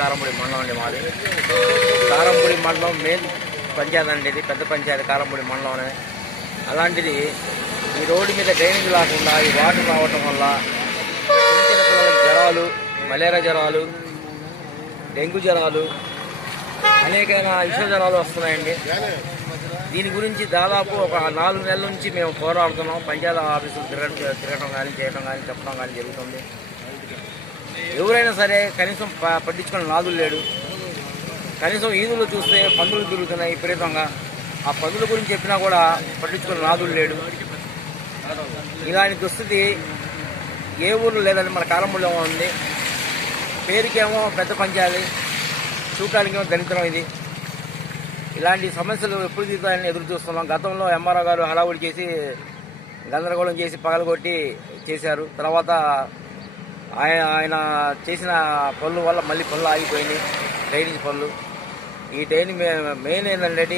కారంపూడి మండలం అండి మాది. కారంపూడి మండలం మెయిన్ పంచాయతీ అండి, ఇది పెద్ద పంచాయతీ కారంపూడి మండలం. అలాంటిది ఈ రోడ్డు మీద డ్రైనేజ్ లేకుండా ఈ వాటర్ రావటం వల్ల చిన్న చిన్న పిల్లలకి జ్వరాలు, మలేరియా జ్వరాలు, డెంగ్యూ జ్వరాలు, అనేకమైన విష జ్వరాలు వస్తున్నాయండి. దీని గురించి దాదాపు ఒక 4 నెలల నుంచి మేము పోరాడుతున్నాం. పంచాయతీ ఆఫీసులు తిరగడం కానీ, చేయడం కానీ, చెప్పడం కానీ జరుగుతుంది. ఎవరైనా సరే కనీసం పట్టించుకునే నాదులు లేడు. కనీసం ఈదులు చూస్తే పందులు తిరుగుతున్నాయి విపరీతంగా. ఆ పందుల గురించి చెప్పినా కూడా పట్టించుకునే నాదులు లేడు. ఇలాంటి దుస్థితి ఏ ఊర్లో లేదండి, మన కారంపూడిలో ఉంది. పేరుకేమో పెద్ద పంచాయతీ, చూడటానికేమో దరిద్రం. ఇది ఇలాంటి సమస్యలు ఎప్పుడు తీరుతాయని ఎదురు చూస్తున్నాం. గతంలో ఎంఆర్ఓ గారు హడావుడి చేసి గందరగోళం చేసి పగలగొట్టి చేశారు. తర్వాత ఆయన చేసిన పనుల వల్ల మళ్ళీ పనులు ఆగిపోయింది, డ్రైనేజ్ పనులు. ఈ డ్రైనేజ్ మెయిన్ ఏంటంటే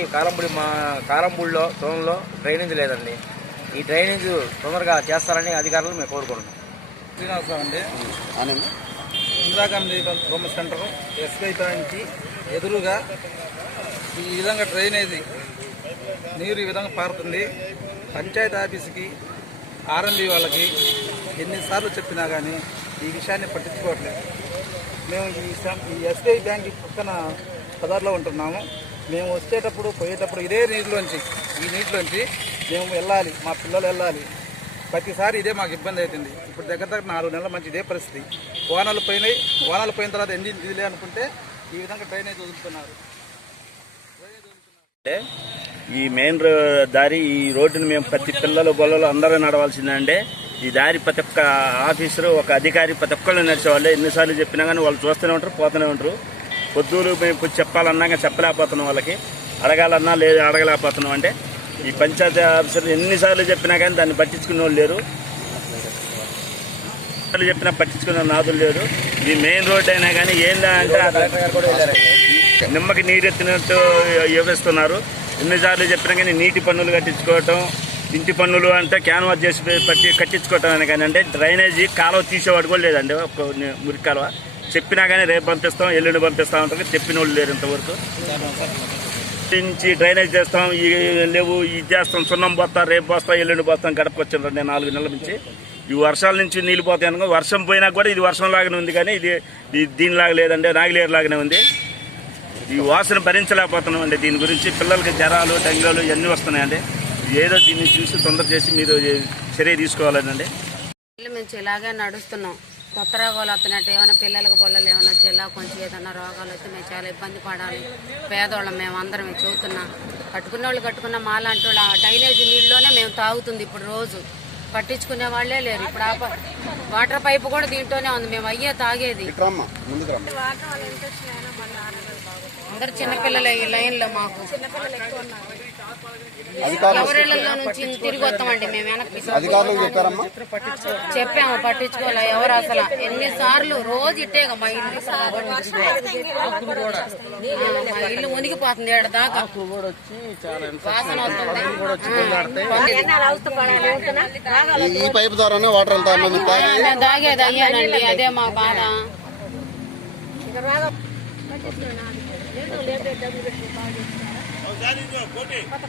కారంపూడిలో టౌన్లో డ్రైనేజ్ లేదండి. ఈ డ్రైనేజ్ తొందరగా చేస్తారని అధికారులు మేము కోరుకుంటున్నాం. శ్రీనివాసరావు అండి, ఇందిరాగాంధీ బొమ్మ సెంటర్ ఎస్బీఐ బ్యాంక్కి ఎదురుగా ఈ విధంగా డ్రైనేజీ నీరు ఈ విధంగా పారుతుంది. పంచాయతీ ఆఫీస్కి, ఆర్ఎంబీ వాళ్ళకి ఎన్నిసార్లు చెప్పినా కానీ ఈ విషయాన్ని పట్టించుకోవట్లేదు. మేము ఈ ఎస్బీఐ బ్యాంక్ పక్కన పదార్లో ఉంటున్నాము. మేము వచ్చేటప్పుడు పోయేటప్పుడు ఇదే నీటిలోంచి మేము వెళ్ళాలి, మా పిల్లలు వెళ్ళాలి. ప్రతిసారి ఇదే మాకు ఇబ్బంది అవుతుంది. ఇప్పుడు దగ్గర 4 నెలల మంచి ఇదే పరిస్థితి. వానలు పోయిన తర్వాత ఎన్ని నిధులే అనుకుంటే ఈ విధంగా డ్రైనేజ్ వదులుతున్నారు. ఈ మెయిన్ దారి, ఈ రోడ్డును మేము ప్రతి పిల్లలు బొల్లలు అందరూ నడవాల్సిందంటే ఈ దారి ప్రతి ఒక్క ఆఫీసరు, ఒక అధికారి ప్రతి ఒక్కళ్ళు నడిచేవాళ్ళు. ఎన్నిసార్లు చెప్పినా కానీ వాళ్ళు చూస్తూనే ఉంటారు, పోతూనే ఉంటారు. పొద్దులు మేము చెప్పాలన్నా కానీ చెప్పలేకపోతున్నాం, వాళ్ళకి అడగాలన్నా లేదు అడగలేకపోతున్నాం. అంటే ఈ పంచాయతీ ఆఫీసర్లు ఎన్నిసార్లు చెప్పినా కానీ దాన్ని పట్టించుకునే వాళ్ళు లేరు, చెప్పినా పట్టించుకునే నాదులు లేరు. ఇది మెయిన్ రోడ్ అయినా కానీ ఏంటంటే నిమ్మకి నీరెత్తినట్టు వివరిస్తున్నారు. ఎన్నిసార్లు చెప్పినా కానీ నీటి పన్నులు కట్టించుకోవటం, ఇంటి పన్నులు అంటే క్యాన్వాస్ చేసి కట్టించుకోవటం అని కానీ, అంటే డ్రైనేజీ కాలువ తీసేవాడు కూడా లేదండి. ఒక మురికి కాలువ చెప్పినా కానీ రేపు పంపిస్తాం, ఎల్లుండి పంపిస్తాం ఉంటారు, చెప్పిన వాళ్ళు లేరు ఇంతవరకు. నుంచి డ్రైనేజ్ చేస్తాం, లేవు ఇది చేస్తాం, సున్నం పోస్తాం, రేపు పోస్తాం, ఎల్లుండి పోస్తాం, గడప వచ్చిండ్రు. నేను 4 నెలల నుంచి ఈ వర్షాల నుంచి నీళ్ళు పోతాయి అనుకో. వర్షం పోయినా కూడా ఇది వర్షం లాగానే ఉంది, కానీ ఇది దీనిలాగా లేదండి, నాగిలేరు లాగానే ఉంది. ఈ వాసన భరించలేకపోతున్నాం అండి. దీని గురించి పిల్లలకి జ్వరాలు, డెంగ్యూలు ఇవన్నీ వస్తున్నాయండి. ఏదో దీన్ని చూసి తొందర చేసి మీరు చర్య తీసుకోవాలనండి. నుంచి ఇలాగే నడుస్తున్నాం. కొత్త రోగాలు వస్తున్నట్టు ఏమైనా పిల్లలకు బొల్లలు ఏమైనా జిల్లా కొంచెం ఏదైనా రోగాలు వస్తే మేము చాలా ఇబ్బంది పడాలి. పేదవాళ్ళం మేము అందరం చూస్తున్నాం. కట్టుకున్న వాళ్ళు కట్టుకున్న మాలాంటి వాళ్ళు ఆ డ్రైనేజ్ నీళ్ళలోనే మేము తాగుతుంది ఇప్పుడు రోజు. పట్టించుకునే వాళ్ళే లేరు. ఇప్పుడు వాటర్ పైపు కూడా దీంట్లోనే ఉంది, మేము అయ్యే తాగేది. అందరు చిన్నపిల్లలు ఈ లైన్లో మాకు ఎవరిళ్లలో నుంచి తిరిగి వస్తామండి మేము వెనక్కి. చెప్పాము, పట్టించుకోవాలి ఎవరు అసలు. ఎన్నిసార్లు రోజు ఇట్టేగా మా ఇల్లు మునిగిపోతుంది. ఏడు దాకా వాసన వస్తుంది. తాగేది అయ్యానండి, అదే మా బాధ.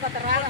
కొత్త రాగాలు